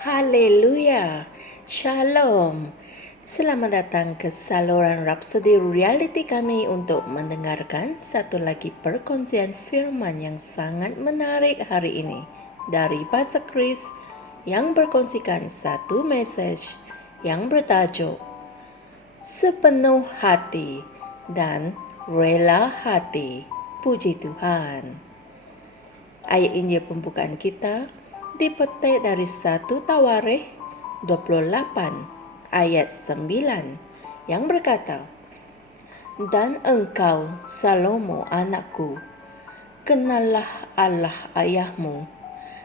Haleluya, Shalom. Selamat datang ke saluran Rhapsody Reality kami untuk mendengarkan satu lagi perkongsian firman yang sangat menarik hari ini dari Pastor Chris yang berkongsikan satu message yang bertajuk Sepenuh Hati dan Rela Hati. Puji Tuhan. Ayat Injil pembukaan kita dipetik dari 1 Tawarikh 28 ayat 9 yang berkata, "Dan engkau, Salomo anakku, kenallah Allah ayahmu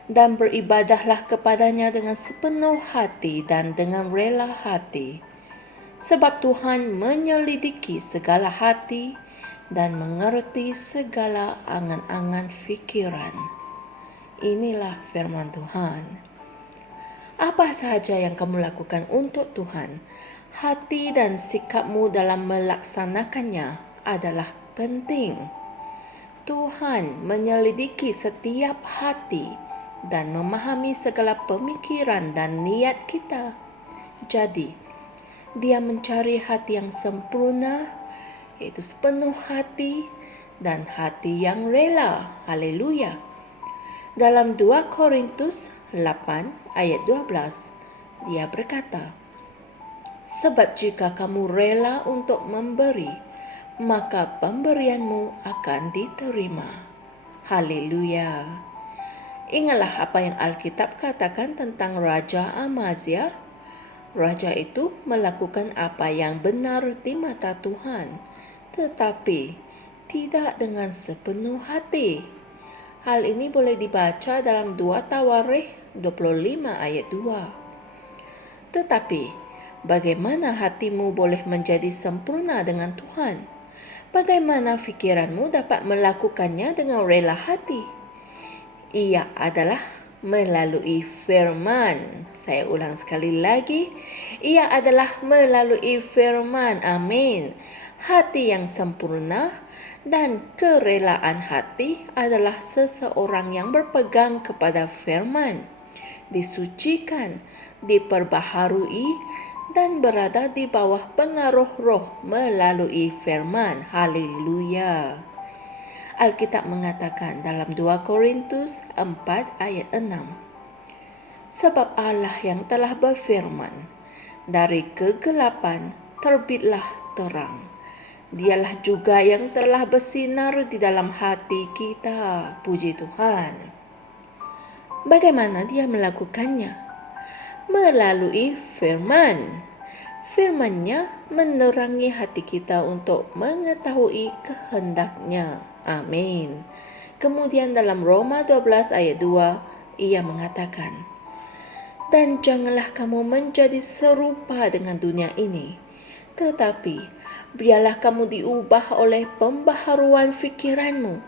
dan beribadahlah kepadanya dengan sepenuh hati dan dengan rela hati. Sebab Tuhan menyelidiki segala hati dan mengerti segala angan-angan fikiran." Inilah firman Tuhan. Apa sahaja yang kamu lakukan untuk Tuhan, hati dan sikapmu dalam melaksanakannya adalah penting. Tuhan menyelidiki setiap hati dan memahami segala pemikiran dan niat kita. Jadi, Dia mencari hati yang sempurna, yaitu sepenuh hati dan hati yang rela. Haleluya. Dalam 2 Korintus 8 ayat 12, dia berkata, "Sebab jika kamu rela untuk memberi, maka pemberianmu akan diterima." Haleluya. Ingatlah apa yang Alkitab katakan tentang Raja Amazia. Raja itu melakukan apa yang benar di mata Tuhan, tetapi tidak dengan sepenuh hati. Hal ini boleh dibaca dalam 2 Tawarikh 25 ayat 2. Tetapi, bagaimana hatimu boleh menjadi sempurna dengan Tuhan? Bagaimana fikiranmu dapat melakukannya dengan rela hati? Ia adalah melalui firman. Saya ulang sekali lagi. Ia adalah melalui firman. Amin. Hati yang sempurna dan kerelaan hati adalah seseorang yang berpegang kepada firman, disucikan, diperbaharui, dan berada di bawah pengaruh roh melalui firman. Haleluya. Alkitab mengatakan dalam 2 Korintus 4 ayat 6, "Sebab Allah yang telah berfirman, dari kegelapan terbitlah terang. Dialah juga yang telah bersinar di dalam hati kita." Puji Tuhan. Bagaimana dia melakukannya? Melalui firman. Firman-Nya menerangi hati kita untuk mengetahui kehendak-Nya. Amin. Kemudian dalam Roma 12 ayat 2, ia mengatakan, "Dan janganlah kamu menjadi serupa dengan dunia ini, tetapi biarlah kamu diubah oleh pembaharuan fikiranmu,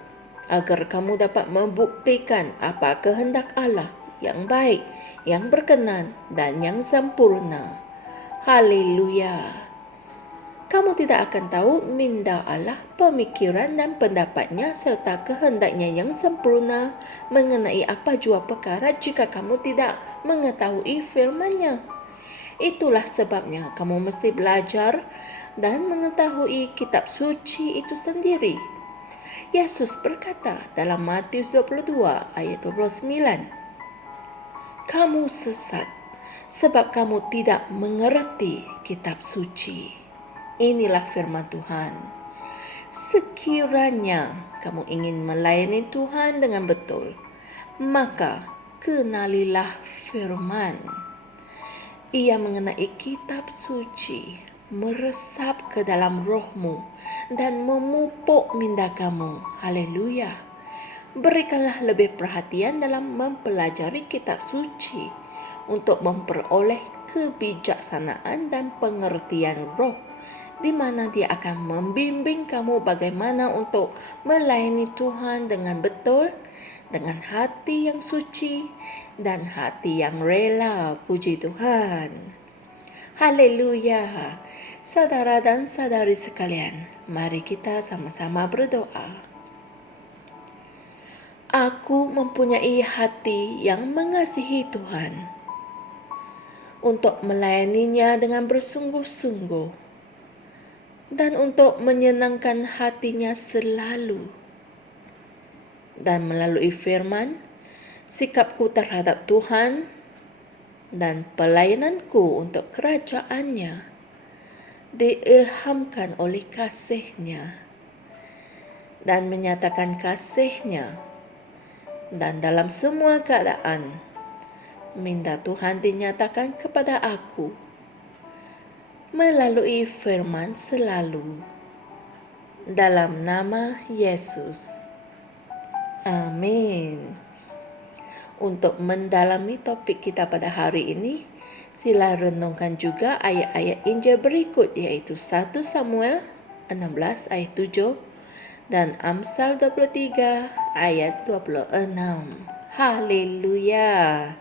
agar kamu dapat membuktikan apa kehendak Allah yang baik, yang berkenan, dan yang sempurna." Haleluya. Kamu tidak akan tahu minda Allah, pemikiran dan pendapatnya serta kehendaknya yang sempurna mengenai apa jua perkara jika kamu tidak mengetahui firman-Nya. Itulah sebabnya kamu mesti belajar dan mengetahui kitab suci itu sendiri. Yesus berkata dalam Matius 22 ayat 29, "Kamu sesat sebab kamu tidak mengerti kitab suci." Inilah firman Tuhan. Sekiranya kamu ingin melayani Tuhan dengan betul, maka kenalilah firman. Ia mengenai kitab suci, meresap ke dalam rohmu dan memupuk minda kamu. Haleluya. Berikanlah lebih perhatian dalam mempelajari kitab suci untuk memperoleh kebijaksanaan dan pengertian roh, di mana dia akan membimbing kamu bagaimana untuk melayani Tuhan dengan betul, dengan hati yang suci dan hati yang rela. Puji Tuhan. Haleluya. Saudara dan saudari sekalian, mari kita sama-sama berdoa. Aku mempunyai hati yang mengasihi Tuhan. untuk melayaninya dengan bersungguh-sungguh dan untuk menyenangkan hatinya selalu. Dan melalui firman, sikapku terhadap Tuhan dan pelayananku untuk kerajaan-Nya diilhamkan oleh kasih-Nya dan menyatakan kasih-Nya, dan dalam semua keadaan minta Tuhan dinyatakan kepada aku melalui firman selalu. Dalam nama Yesus. Amin. Untuk mendalami topik kita pada hari ini, sila renungkan juga ayat-ayat Injil berikut, iaitu 1 Samuel 16 ayat 7 dan Amsal 23 ayat 26. Haleluya.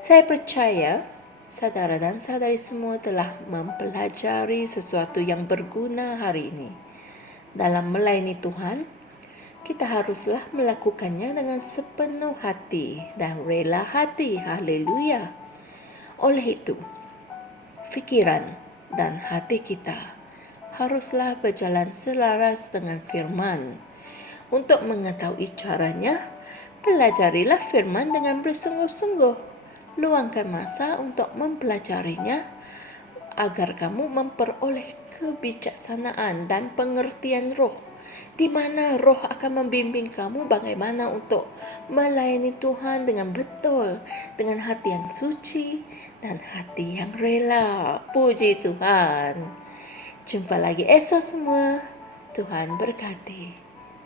Saya percaya saudara dan saudari semua telah mempelajari sesuatu yang berguna hari ini. Dalam melayani Tuhan, kita haruslah melakukannya dengan sepenuh hati dan rela hati. Haleluya. Oleh itu, fikiran dan hati kita haruslah berjalan selaras dengan firman. Untuk mengetahui caranya, pelajarilah firman dengan bersungguh-sungguh. Luangkan masa untuk mempelajarinya agar kamu memperoleh kebijaksanaan dan pengertian roh, di mana roh akan membimbing kamu bagaimana untuk melayani Tuhan dengan betul, dengan hati yang suci dan hati yang rela. Puji Tuhan. Jumpa lagi esok semua. Tuhan berkati.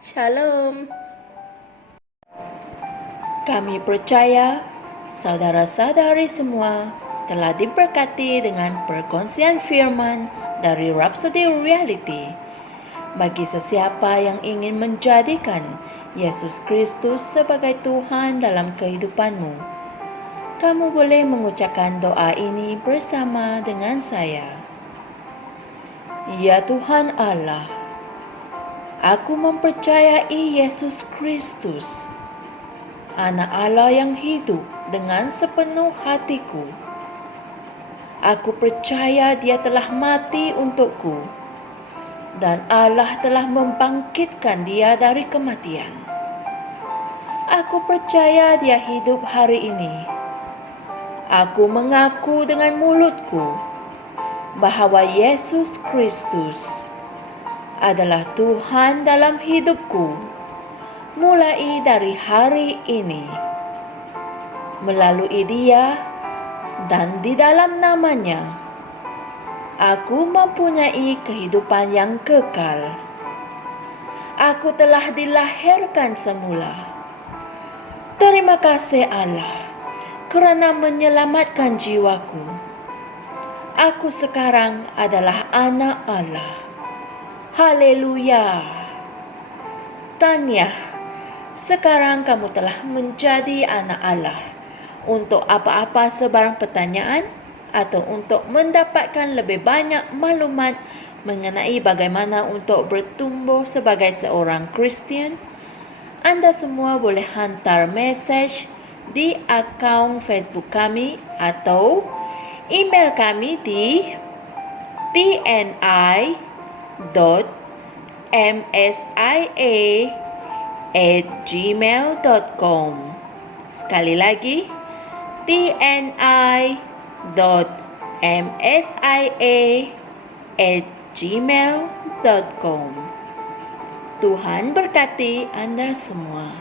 Shalom. Kami percaya saudara-saudari semua telah diberkati dengan perkongsian firman dari Rhapsody Reality. Bagi sesiapa yang ingin menjadikan Yesus Kristus sebagai Tuhan dalam kehidupanmu, kamu boleh mengucapkan doa ini bersama dengan saya. Ya Tuhan Allah, aku mempercayai Yesus Kristus, Anak Allah yang hidup dengan sepenuh hatiku. Aku percaya Dia telah mati untukku dan Allah telah membangkitkan Dia dari kematian. Aku percaya Dia hidup hari ini. Aku mengaku dengan mulutku bahwa Yesus Kristus adalah Tuhan dalam hidupku mulai dari hari ini. Melalui Dia dan di dalam nama-Nya, aku mempunyai kehidupan yang kekal. Aku telah dilahirkan semula. Terima kasih Allah kerana menyelamatkan jiwaku. Aku sekarang adalah anak Allah. Haleluya. Tahniah, sekarang kamu telah menjadi anak Allah. Untuk apa-apa sebarang pertanyaan atau untuk mendapatkan lebih banyak maklumat mengenai bagaimana untuk bertumbuh sebagai seorang Kristian, Anda semua boleh hantar mesej di akaun Facebook kami atau email kami di tni.msia@gmail.com. Sekali lagi, tni.msia@gmail.com. Tuhan berkati Anda semua.